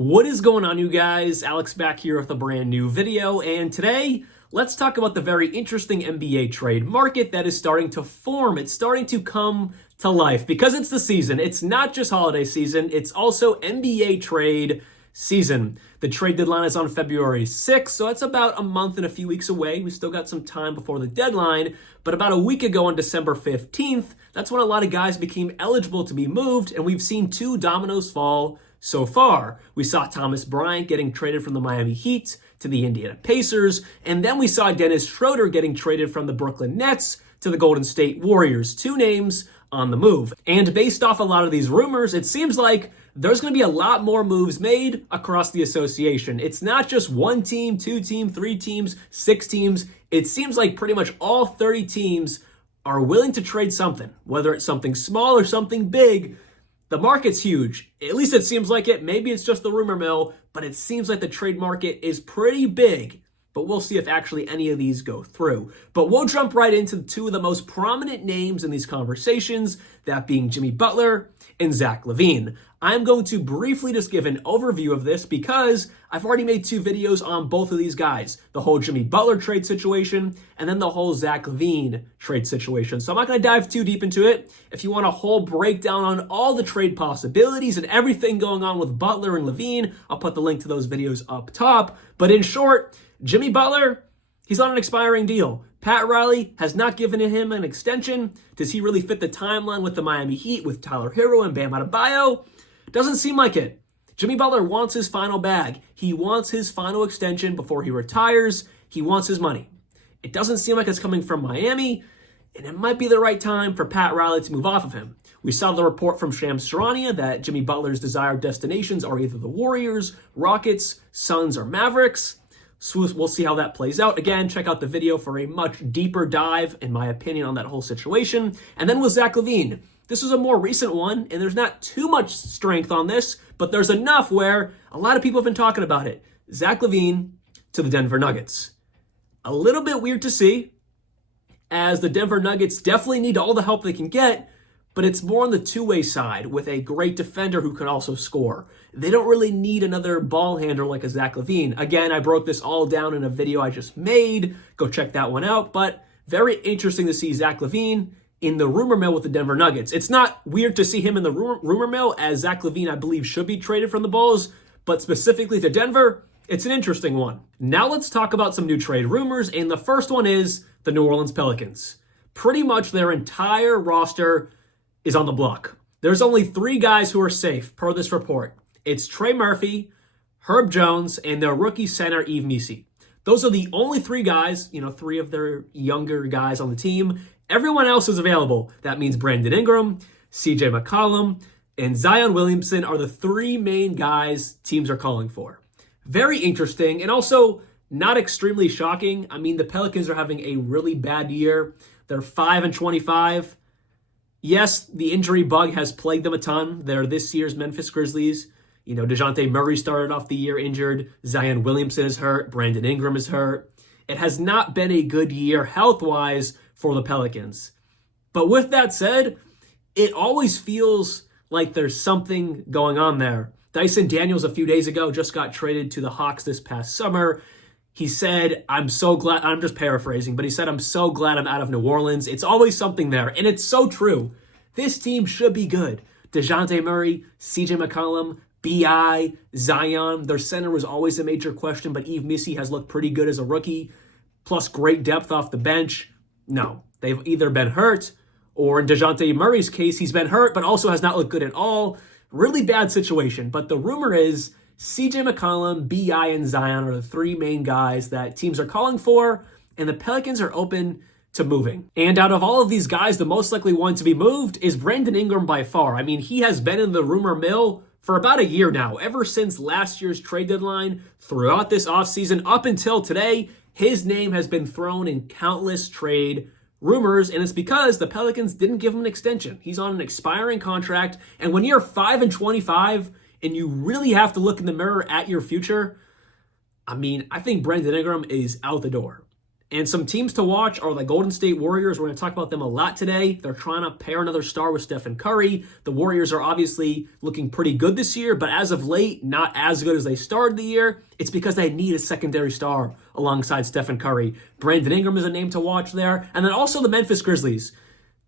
What is going on, you guys? Alex back here with a brand new video, and today let's talk about the very interesting NBA trade market that is starting to form. It's starting to come to life because it's the season. It's not just holiday season, it's also NBA trade season. The trade deadline is on February 6th, so it's about a month and a few weeks away. We still got some time before the deadline, but about a week ago on December 15th, that's when a lot of guys became eligible to be moved, and we've seen two dominoes fall so far. We saw Thomas Bryant getting traded from the Miami Heat to the Indiana Pacers, and then we saw Dennis Schroeder getting traded from the Brooklyn Nets to the Golden State Warriors. Two names on the move. And based off a lot of these rumors, it seems like there's going to be a lot more moves made across the association. It's not just one team, two teams, three teams, six teams. It seems like pretty much all 30 teams are willing to trade something, whether it's something small or something big. The market's huge. At least it seems like it. Maybe it's just the rumor mill, but it seems like the trade market is pretty big. But we'll see if actually any of these go through. But we'll jump right into two of the most prominent names in these conversations, that being Jimmy Butler and Zach LaVine. I'm going to briefly just give an overview of this because I've already made two videos on both of these guys. The whole Jimmy Butler trade situation and then the whole Zach LaVine trade situation. So I'm not going to dive too deep into it. If you want a whole breakdown on all the trade possibilities and everything going on with Butler and LaVine, I'll put the link to those videos up top. But in short, Jimmy Butler, he's on an expiring deal. Pat Riley has not given him an extension. Does he really fit the timeline with the Miami Heat, with Tyler Herro and Bam Adebayo? Doesn't seem like it. Jimmy Butler wants his final bag. He wants his final extension before he retires. He wants his money. It doesn't seem like it's coming from Miami, and it might be the right time for Pat Riley to move off of him. We saw the report from Shams Charania that Jimmy Butler's desired destinations are either the Warriors, Rockets, Suns, or Mavericks. So we'll see how that plays out. Again, check out the video for a much deeper dive, in my opinion, on that whole situation. And then with Zach LaVine. This was a more recent one, and there's not too much strength on this, but there's enough where a lot of people have been talking about it. Zach LaVine to the Denver Nuggets. A little bit weird to see, as the Denver Nuggets definitely need all the help they can get, but it's more on the two-way side with a great defender who can also score. They don't really need another ball handler like a Zach LaVine. Again, I broke this all down in a video I just made. Go check that one out, but very interesting to see Zach LaVine in the rumor mill with the Denver Nuggets. It's not weird to see him in the rumor mill, as Zach LaVine, I believe, should be traded from the Bulls, but specifically to Denver, it's an interesting one. Now let's talk about some new trade rumors, and the first one is the New Orleans Pelicans. Pretty much their entire roster is on the block. There's only three guys who are safe, per this report. It's Trey Murphy, Herb Jones, and their rookie center, Yves Missi. Those are the only three guys, three of their younger guys on the team. Everyone else is available. That means Brandon Ingram, CJ McCollum, and Zion Williamson are the three main guys teams are calling for. Very interesting, and also not extremely shocking. I mean, the Pelicans are having a really bad year. They're 5-25. Yes, the injury bug has plagued them a ton. They're this year's Memphis Grizzlies. DeJounte Murray started off the year injured. Zion Williamson is hurt. Brandon Ingram is hurt. It has not been a good year health-wise for the Pelicans. But with that said, it always feels like there's something going on there. Dyson Daniels a few days ago just got traded to the Hawks this past summer. He said, I'm so glad, I'm just paraphrasing, but he said, I'm so glad I'm out of New Orleans. It's always something there, and it's so true. This team should be good. DeJounte Murray, CJ McCollum, B.I., Zion. Their center was always a major question, but Yves Missi has looked pretty good as a rookie, plus great depth off the bench. No, they've either been hurt, or in DeJounte Murray's case, he's been hurt, but also has not looked good at all. Really bad situation. But the rumor is CJ McCollum, B.I., and Zion are the three main guys that teams are calling for, and the Pelicans are open to moving. And out of all of these guys, the most likely one to be moved is Brandon Ingram by far. I mean, he has been in the rumor mill for about a year now, ever since last year's trade deadline, throughout this offseason, up until today. His name has been thrown in countless trade rumors, and it's because the Pelicans didn't give him an extension. He's on an expiring contract, and when you're 5-25 and you really have to look in the mirror at your future, I think Brandon Ingram is out the door. And some teams to watch are the Golden State Warriors. We're going to talk about them a lot today. They're trying to pair another star with Stephen Curry. The Warriors are obviously looking pretty good this year, but as of late, not as good as they started the year. It's because they need a secondary star alongside Stephen Curry. Brandon Ingram is a name to watch there. And then also the Memphis Grizzlies.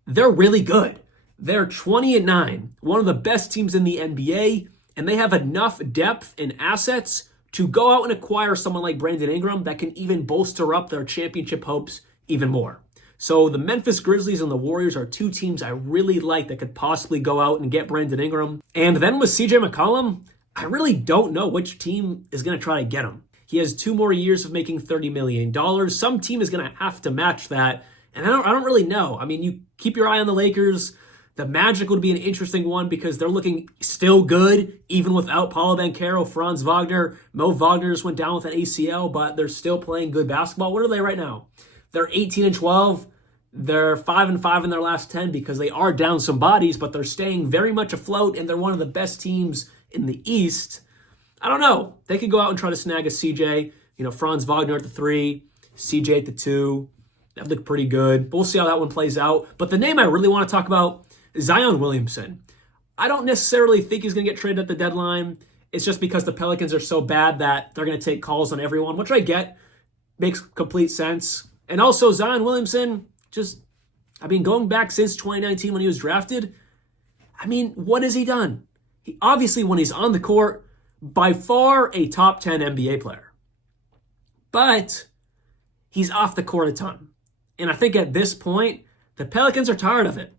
They're really good. They're 20-9, one of the best teams in the NBA, and they have enough depth and assets to go out and acquire someone like Brandon Ingram that can even bolster up their championship hopes even more. So the Memphis Grizzlies and the Warriors are two teams I really like that could possibly go out and get Brandon Ingram. And then with CJ McCollum, I really don't know which team is going to try to get him. He has 2 more years of making $30 million. Some team is going to have to match that. And I don't really know. I mean, you keep your eye on the Lakers. The Magic would be an interesting one because they're looking still good, even without Paulo Banchero, Franz Wagner. Mo Wagner just went down with an ACL, but they're still playing good basketball. What are they right now? They're 18-12. They're 5-5 in their last 10 because they are down some bodies, but they're staying very much afloat, and they're one of the best teams in the East. I don't know. They could go out and try to snag a CJ. Franz Wagner at the 3, CJ at the 2. That looked pretty good. But we'll see how that one plays out. But the name I really want to talk about, Zion Williamson. I don't necessarily think he's going to get traded at the deadline. It's just because the Pelicans are so bad that they're going to take calls on everyone, which I get. Makes complete sense. And also Zion Williamson, going back since 2019 when he was drafted, what has he done? He obviously, when he's on the court, by far a top 10 NBA player. But he's off the court a ton. And I think at this point, the Pelicans are tired of it.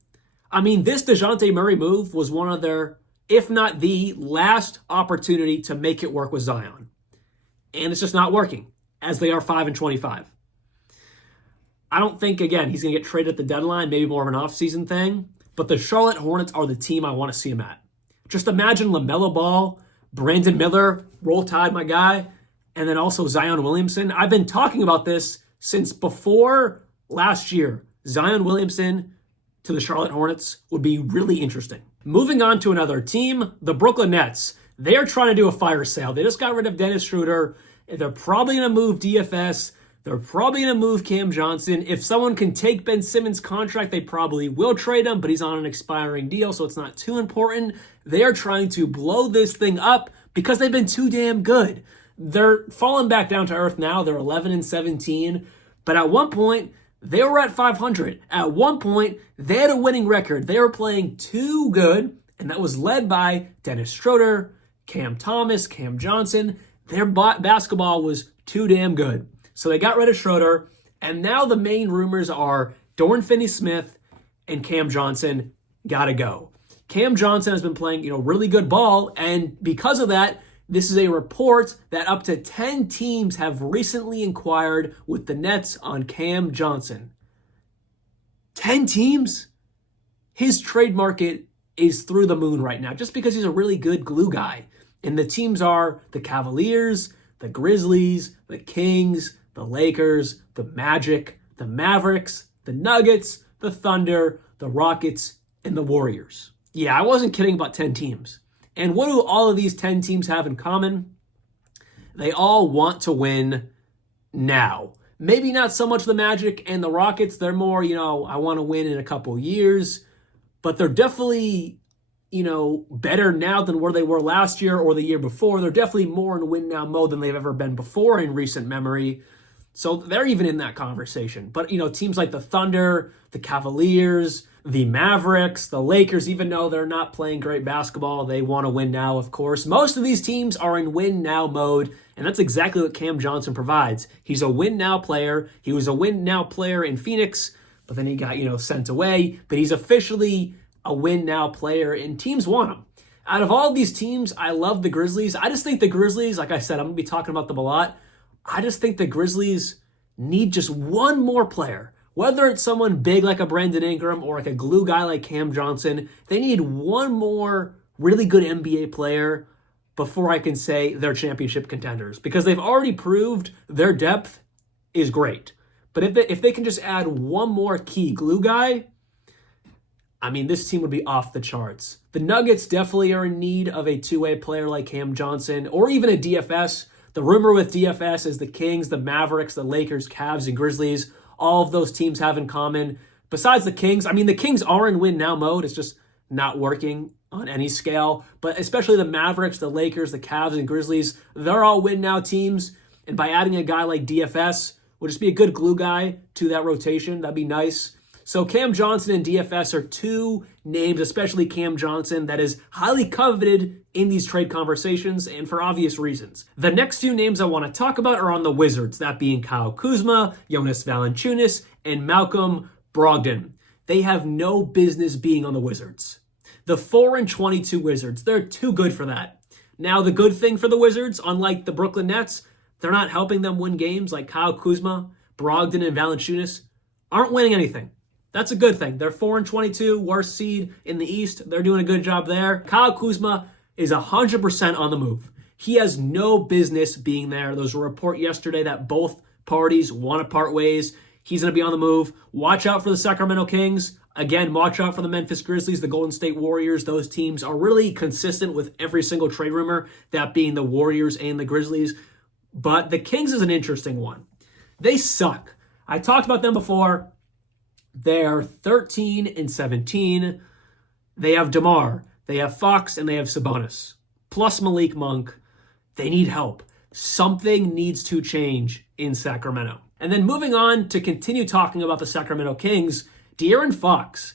This DeJounte Murray move was one of their, if not the last opportunity to make it work with Zion. And it's just not working, as they are 5-25. I don't think, again, he's going to get traded at the deadline, maybe more of an offseason thing. But the Charlotte Hornets are the team I want to see him at. Just imagine LaMelo Ball, Brandon Miller, Roll Tide, my guy, and then also Zion Williamson. I've been talking about this since before last year. Zion Williamson to the Charlotte Hornets would be really interesting. Moving on to another team, the Brooklyn Nets. They are trying to do a fire sale. They just got rid of Dennis Schroeder. They're probably going to move DFS. They're probably going to move Cam Johnson. If someone can take Ben Simmons' contract, they probably will trade him, but he's on an expiring deal, so it's not too important. They are trying to blow this thing up because they've been too damn good. They're falling back down to earth now. They're 11-17, but at one point, they were at 500. At one point, they had a winning record. They were playing too good, and that was led by Dennis Schroeder, Cam Thomas, Cam Johnson. Their basketball was too damn good. So they got rid of Schroeder, and now the main rumors are Dorian Finney-Smith and Cam Johnson gotta go. Cam Johnson has been playing, really good ball, and because of that, this is a report that up to 10 teams have recently inquired with the Nets on Cam Johnson. 10 teams? His trade market is through the moon right now just because he's a really good glue guy. And the teams are the Cavaliers, the Grizzlies, the Kings, the Lakers, the Magic, the Mavericks, the Nuggets, the Thunder, the Rockets, and the Warriors. Yeah, I wasn't kidding about 10 teams. And what do all of these 10 teams have in common? They all want to win now. Maybe not so much the Magic and the Rockets. They're more, I want to win in a couple years. But they're definitely, better now than where they were last year or the year before. They're definitely more in win now mode than they've ever been before in recent memory. So they're even in that conversation. But, teams like the Thunder, the Cavaliers, the Mavericks, the Lakers, even though they're not playing great basketball, they want to win now, of course. Most of these teams are in win now mode, and that's exactly what Cam Johnson provides. He's a win now player. He was a win now player in Phoenix, but then he got, sent away. But he's officially a win now player, and teams want him. Out of all these teams, I love the Grizzlies. I just think the Grizzlies, like I said, I'm going to be talking about them a lot. I just think the Grizzlies need just one more player. Whether it's someone big like a Brandon Ingram or like a glue guy like Cam Johnson, they need one more really good NBA player before I can say they're championship contenders, because they've already proved their depth is great. But if they can just add one more key glue guy, this team would be off the charts. The Nuggets definitely are in need of a two-way player like Cam Johnson or even a DFS. The rumor with DFS is the Kings, the Mavericks, the Lakers, Cavs, and Grizzlies, all of those teams have in common. Besides the Kings, I mean, the Kings are in win now mode. It's just not working on any scale. But especially the Mavericks, the Lakers, the Cavs, and Grizzlies, they're all win now teams. And by adding a guy like DFS, will just be a good glue guy to that rotation. That'd be nice. So Cam Johnson and DFS are two names, especially Cam Johnson, that is highly coveted in these trade conversations, and for obvious reasons. The next few names I want to talk about are on the Wizards, that being Kyle Kuzma, Jonas Valanciunas, and Malcolm Brogdon. They have no business being on the Wizards. The 4-22 Wizards, they're too good for that. Now, the good thing for the Wizards, unlike the Brooklyn Nets, they're not helping them win games like Kyle Kuzma, Brogdon, and Valanciunas aren't winning anything. That's a good thing. They're 4-22, worst seed in the East. They're doing a good job there. Kyle Kuzma is 100% on the move. He has no business being there. There was a report yesterday that both parties want to part ways. He's going to be on the move. Watch out for the Sacramento Kings. Again, watch out for the Memphis Grizzlies, the Golden State Warriors. Those teams are really consistent with every single trade rumor, that being the Warriors and the Grizzlies. But the Kings is an interesting one. They suck. I talked about them before. They're 13-17. They have DeMar, they have Fox, and they have Sabonis, plus Malik Monk. They need help. Something needs to change in Sacramento. And then moving on to continue talking about the Sacramento Kings, De'Aaron Fox.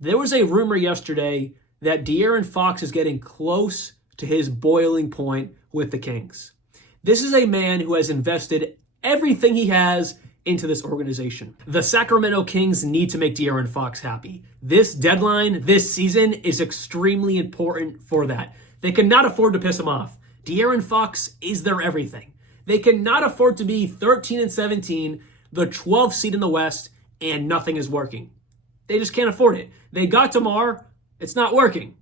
There was a rumor yesterday that De'Aaron Fox is getting close to his boiling point with the Kings. This is a man who has invested everything he has into this organization. The Sacramento Kings need to make De'Aaron Fox happy. This deadline, this season, is extremely important for that. They cannot afford to piss him off. De'Aaron Fox is their everything. They cannot afford to be 13-17, the 12th seed in the West, and nothing is working. They just can't afford it. They got DeMar, it's not working.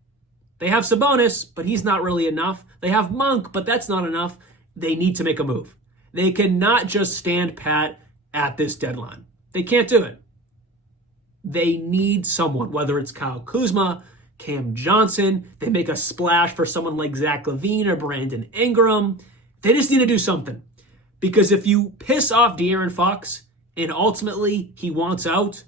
They have Sabonis, but he's not really enough. They have Monk, but that's not enough. They need to make a move. They cannot just stand pat at this deadline. They can't do it. They need someone, whether it's Kyle Kuzma, Cam Johnson, they make a splash for someone like Zach LaVine or Brandon Ingram. They just need to do something. Because if you piss off De'Aaron Fox and ultimately he wants out,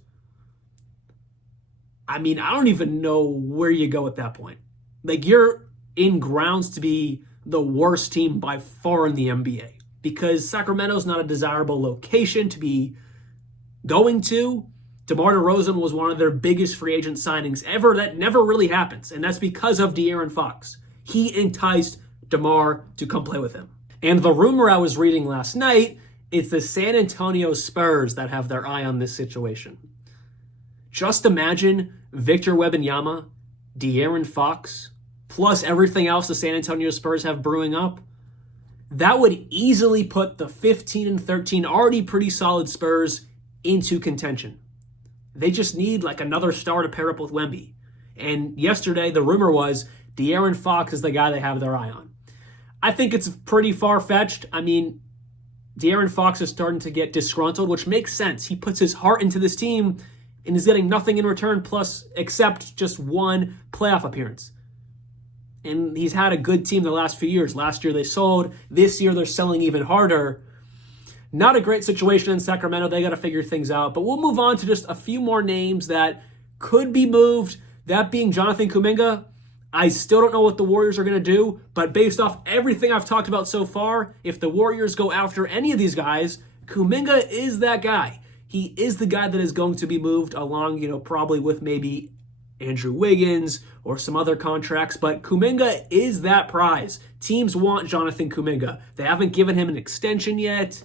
I mean, I don't even know where you go at that point. Like, you're in grounds to be the worst team by far in the NBA. Because Sacramento's not a desirable location to be going to. DeMar DeRozan was one of their biggest free agent signings ever. That never really happens, and that's because of De'Aaron Fox. He enticed DeMar to come play with him. And the rumor I was reading last night, it's the San Antonio Spurs that have their eye on this situation. Just imagine Victor Wembanyama, De'Aaron Fox, plus everything else the San Antonio Spurs have brewing up. That would easily put the 15-13 already pretty solid Spurs into contention. They just need like another star to pair up with Wemby. And yesterday, the rumor was De'Aaron Fox is the guy they have their eye on. I think it's pretty far-fetched. I mean, De'Aaron Fox is starting to get disgruntled, which makes sense. He puts his heart into this team and is getting nothing in return, plus except just one playoff appearance. And he's had a good team the last few years. Last year they sold. This year they're selling even harder. Not a great situation in Sacramento. They got to figure things out. But we'll move on to just a few more names that could be moved. That being Jonathan Kuminga. I still don't know what the Warriors are going to do. But based off everything I've talked about so far, if the Warriors go after any of these guys, Kuminga is that guy. He is the guy that is going to be moved along, probably with maybe Andrew Wiggins or some other contracts, but Kuminga is that prize. Teams want Jonathan Kuminga. They haven't given him an extension yet.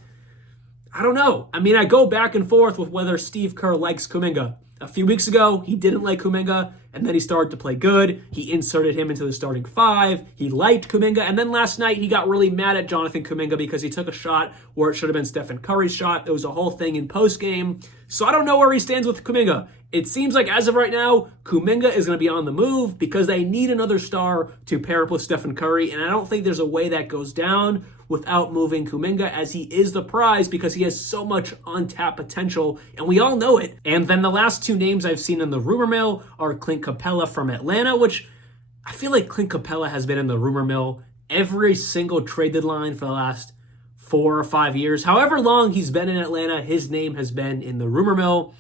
I don't know. I mean, I go back and forth with whether Steve Kerr likes Kuminga. A few weeks ago, he didn't like Kuminga, and then he started to play good. He inserted him into the starting five. He liked Kuminga, and then last night he got really mad at Jonathan Kuminga because he took a shot where it should have been Stephen Curry's shot. There was a whole thing in postgame. So I don't know where he stands with Kuminga. It seems like as of right now, Kuminga is going to be on the move because they need another star to pair up with Stephen Curry, and I don't think there's a way that goes down without moving Kuminga, as he is the prize because he has so much untapped potential, and we all know it. And then the last two names I've seen in the rumor mill are Clint Capella from Atlanta, which I feel like Clint Capella has been in the rumor mill every single trade deadline for the last 4 or 5 years. However long he's been in Atlanta, his name has been in the rumor mill.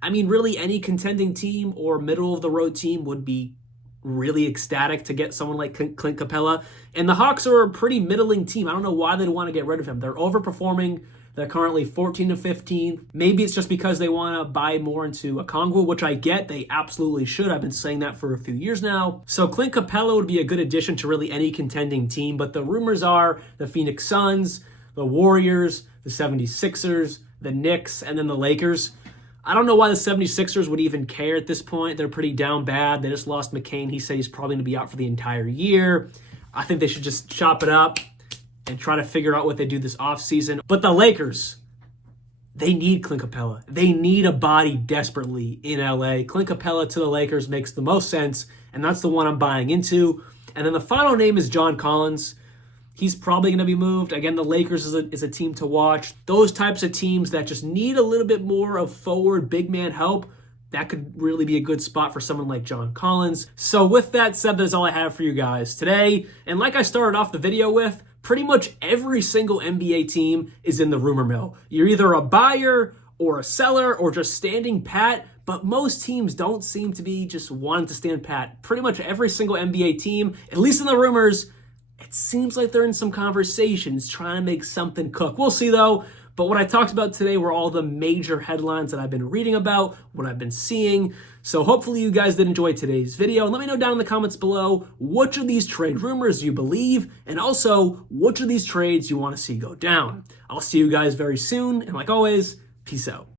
I mean, really, any contending team or middle-of-the-road team would be really ecstatic to get someone like Clint Capella. And the Hawks are a pretty middling team. I don't know why they'd want to get rid of him. They're overperforming. They're currently 14-15. Maybe it's just because they want to buy more into Okongwu, which I get. They absolutely should. I've been saying that for a few years now. So Clint Capella would be a good addition to really any contending team. But the rumors are the Phoenix Suns, the Warriors, the 76ers, the Knicks, and then the Lakers. I don't know why the 76ers would even care at this point. They're pretty down bad. They just lost McCain. He said he's probably going to be out for the entire year. I think they should just chop it up and try to figure out what they do this offseason. But the Lakers, they need Clint Capella. They need a body desperately in LA. Clint Capella to the Lakers makes the most sense, and that's the one I'm buying into. And then the final name is John Collins. He's probably going to be moved. Again, the Lakers is a team to watch. Those types of teams that just need a little bit more of forward big man help, that could really be a good spot for someone like John Collins. So with that said, that's all I have for you guys today. And like I started off the video with, pretty much every single NBA team is in the rumor mill. You're either a buyer or a seller or just standing pat, but most teams don't seem to be just wanting to stand pat. Pretty much every single NBA team, at least in the rumors, it seems like they're in some conversations trying to make something cook. We'll see though. But what I talked about today were all the major headlines that I've been reading about, what I've been seeing. So hopefully you guys did enjoy today's video. And let me know down in the comments below, which of these trade rumors you believe, and also which of these trades you want to see go down. I'll see you guys very soon. And like always, peace out.